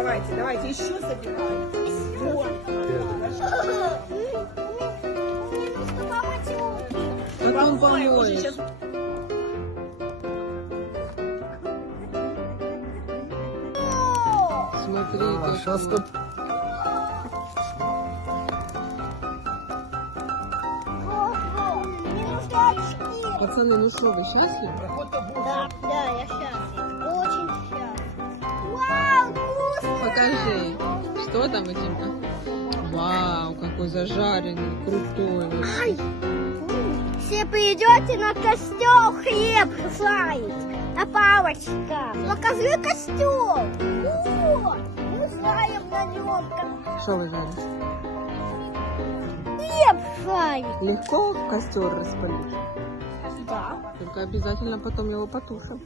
Давайте, давайте, еще забираем. Вот. Как он Помоем, уже помоет? сейчас. Смотри, Сейчас какой. тут Пацаны, ну что, вы счастливы? Да, я счастлив. Очень счастлив. Вау, вкусно! Покажи, что там у тебя? Вау, какой зажаренный, крутой вообще. Все придете на костер хлеб жарить. А палочка, покажи костер. О, мы жарим на нем Что вы жарите? хлеб жарим. Легко костер распалить? Да. Только обязательно потом его потушим.